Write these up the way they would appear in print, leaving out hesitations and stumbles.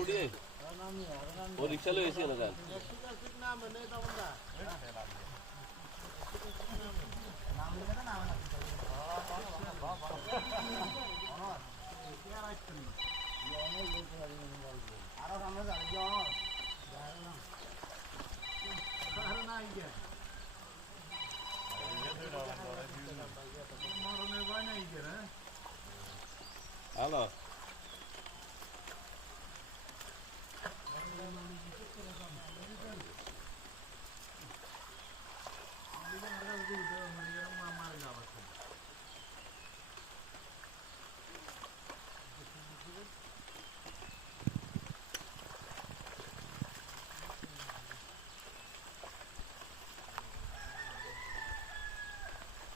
উড়িয়ে ও রিক্সা লয়ে এসে না হ্যালো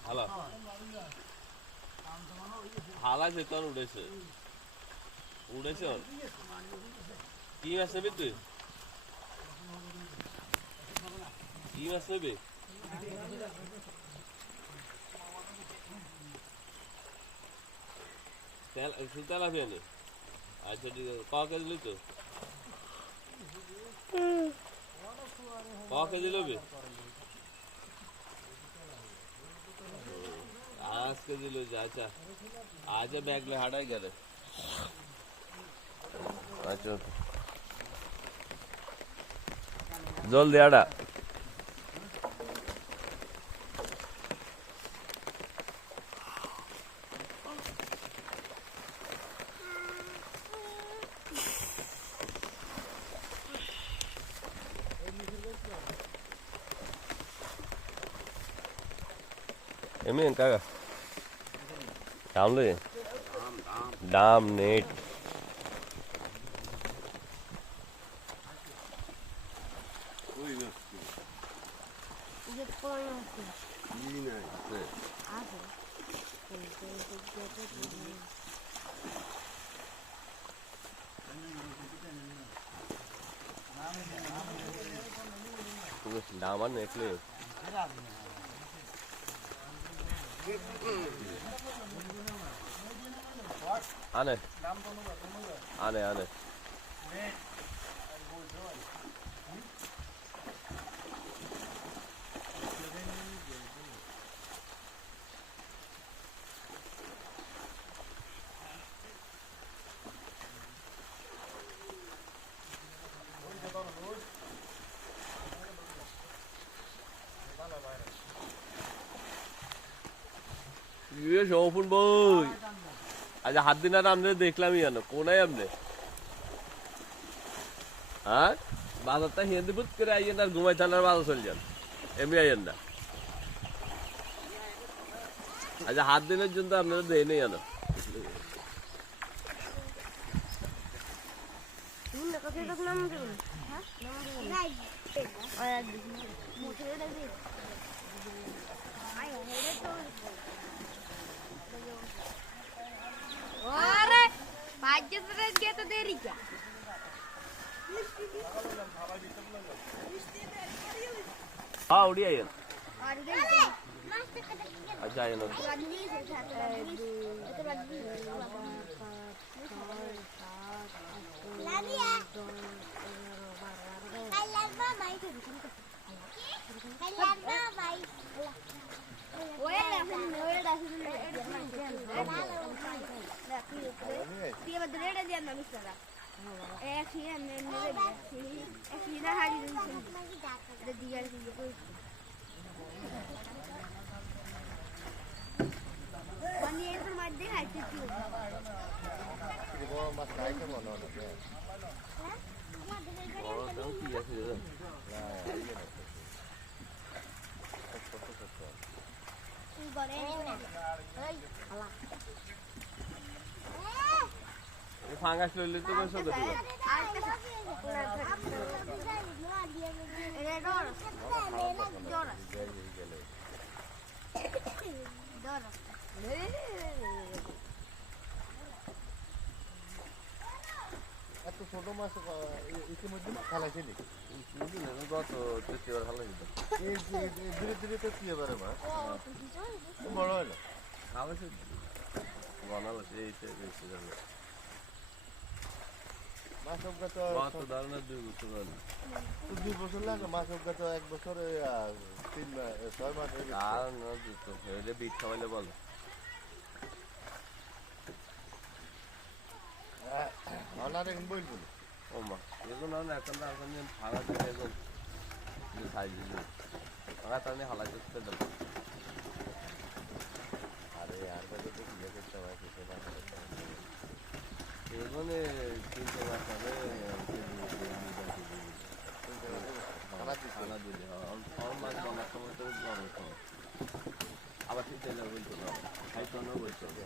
হ্যালো হালা সে তোর উড়েছে উড়েছে কি মাছ নেবে তুই কি মাছ নেবে তেলাপিয়া নেই আচ্ছা ঠিক আছে ক কেজি লই তো ক কেজি লবি 5 কেজি লই যা আচ্ছা আজ ব্যাগ লে হাঁটাই গেলে আচ্ছা জলদি আড়া Emin kaga download dam net daman net le Ane ane ane ये शोफुन boy আজ হাত দিন আর আমরা দেখলামই জানো কোনায় আপনি হ্যাঁ বাজারটা হিন্দি বুত করে আইয়েন আর ঘুমাই থানার বাজার চলে যান এমনি আইয়েন না আজ হাত দিনের জন্য আপনারা দেয় নেই জানো अरे पाँच रह गया तो देरी क्या हाँ उड़ी आई अच्छा आई ना ফাঙ্গাস লইলে তো কইছো তো এত ছোট মাছ ইতিমধ্যে খালাইছিলি গত তৃতীয়বার খালাই এই ধীরে ধীরে তো কি এবারে মাছ বড় হলো খাওয়াছে বানালো এইটা বেশি জানো মাসব গাছ কত ধরনের 2 বছর হলো। 2 বছর লাগে, মাসব গাছ 1 বছরে 6 মাস হয়ে গেছে। আর না দিত হইলে বিট খাওয়াইলে বলো। অনার এখন বলবো না। ও মা এগুলো না এখন না এখন ভাড়া দিলে এখন যে সাইজ দিল ভাড়া টানে হালাই করতে দিল। আরে আর কাছে তো কি করতে হয় সেটা না। এগুলো 300 মাস হবে খানা দিলে সব মাছ বলার সময় তো বড় সময় আবার ঠিক চাইলে বলতে পারবো খাইতে না বলতে হবে।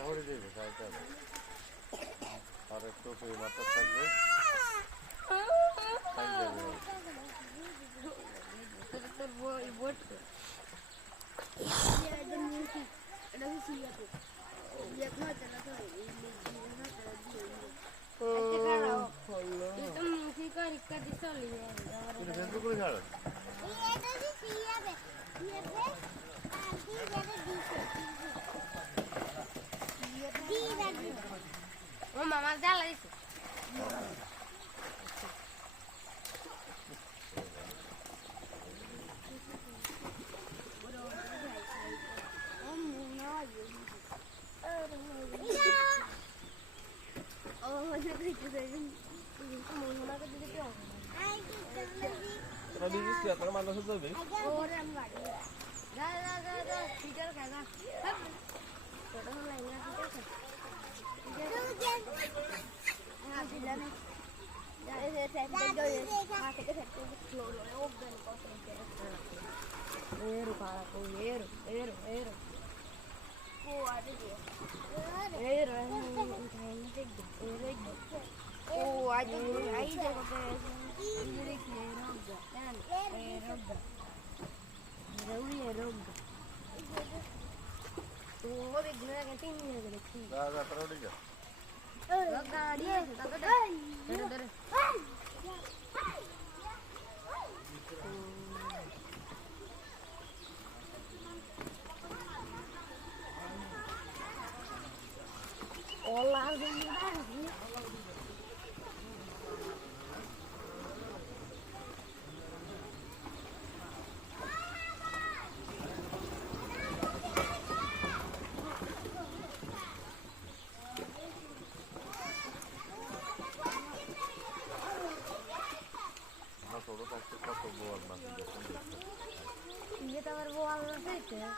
এখনই দেবো সাড়ে আর একটু মাত্রা থাকবে। তোর বোট এটা হচ্ছে ইয়াতে ইয়ে খাওয়া চলা তো itu mungkin kan ikat di soli ya. কিন্তু ফেসবুক করে ছাড়ো। Itu sih siap ya. Siap deh. Nanti jadi di lagi. Oh mama jalan itu. Oh, jadi itu. তোরা বিজিস কি তোরা মানুষ যাবে Oh, aja jago ini roga. Roga. Roga. Oh, de guna que tiene de aquí. যা যা তোরা উঠে যা। Roga dia, tak ada. Dere. Olah ini lagi. আমার ছোট থাকতে কত বল মাছ যখন দেখতে। Ini tawar buang nasi ya.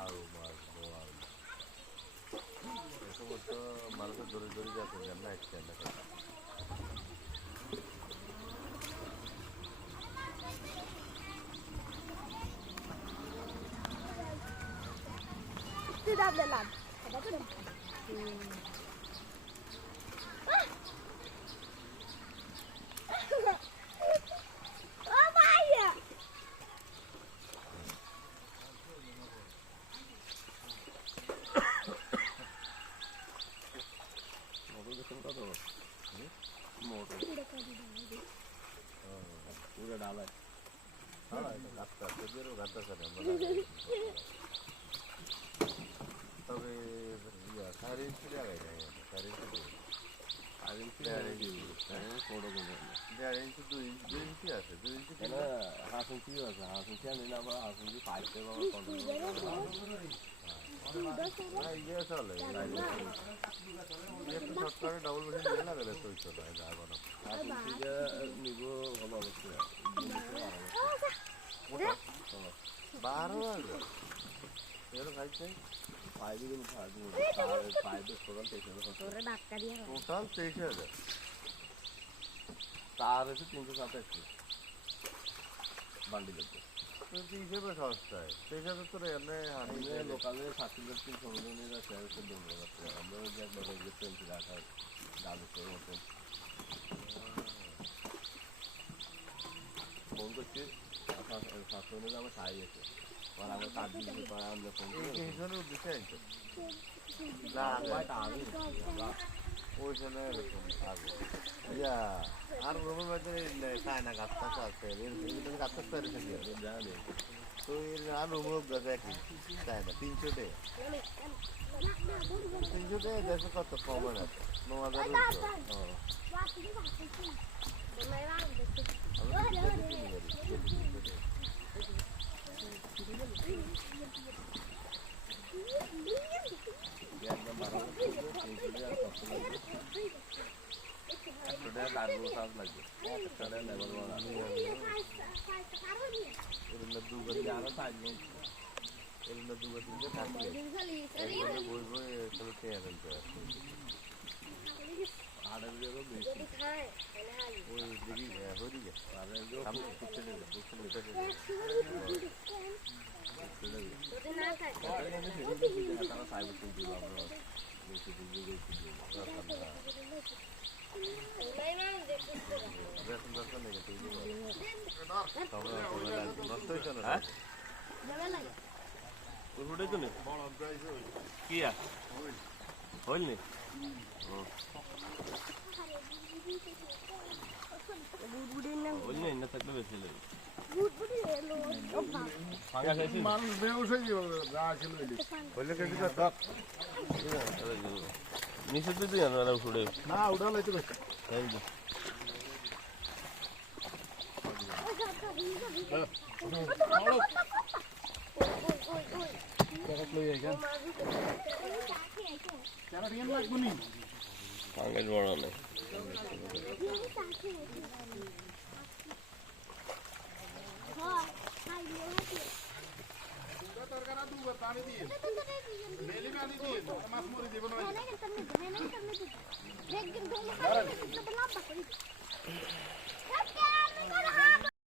আরো মাছ বল। এই সমস্ত মানুষের দড়ি দড়ি যাচ্ছে যেমন একসাথে দেখা। Tidak dalam. Ada tu. Oh, Maya. Motor দেখুন কত মোটর পুরো ডালায় রাস্তা সেদিনও গাড়তে চাই তবে সাড়ে ইঞ্চি লাগাই যায় সাড়ে ইঞ্চি দেড় ইঞ্চি 2 ইঞ্চি আছে 2 ইঞ্চি হাসুন আছে হাসুন আমি না আবার হাসুন পাইতে বাবা ইয়ে চলে একটু শর্টকাটে ডাবল মেশিন দিয়ে লাগালে তো চলে যাবো না নিব ভালো অবস্থা 12 আগে এর খাইছে ফাইভে কিন্তু ফাইভে total 23,000 Sore bakar dia. Total 23,000 তার হচ্ছে 327 বান্ডিল হচ্ছে কিন্তু হিসেবে সস্তায় সেই হিসাবে তো এমনি হানি লোকালে 700-300 নিয়ে যাচ্ছে আর একটু দৌড় করতে আমরা ওই যে একবার ওই যে 20 টাকা ডালের মতন ফোন করছি আপনার 700 নিয়ে আমার সাই গেছে আর আমার কাজ দিতে পারে আমরা ফোন এই করে হিসেবে উদ্দেশ্যে আনছে না ভাইটা আমি ওইখানে এরকম আগে ইয়া আর রুমের মধ্যে খায় না গাছ টাছ আছে গাছ টাছ করে রেখে জানি তো এর আর রুমের গাছ একই চায় না 300 টাকা 300 টাকা দেশে কত কমে না 9000 একদম 100 টাকা কার্বো চার্জ লাগবে 100 টাকা লেবার বাড়া এর দুগাতি আরো 5 গুণ এর দুগাতি থাকলে এর বই বই চলে তেয়া ফেলতে আড়াই টাকা বেশি ওই দেখি হয়ে গেছে আড়াই টাকা পুষে নেবে তারা সাইব তুলতে আমরা বেশি দিকে দর্শন নেই তুই নষ্ট হয়েছে না উঠে তো নেই কি আর হইল নি হইল নি না থাকলে বেশি লাগে মানুষ বেউস হয়ে যাবে যা ছিল বললে কেটে কত নিচে তো তুই আনো উঠে না উঠালে তো কাঙ্গের বড় নেই পানি দিয়ে মেলি পানি দিয়ে মাছ মরে যাবে না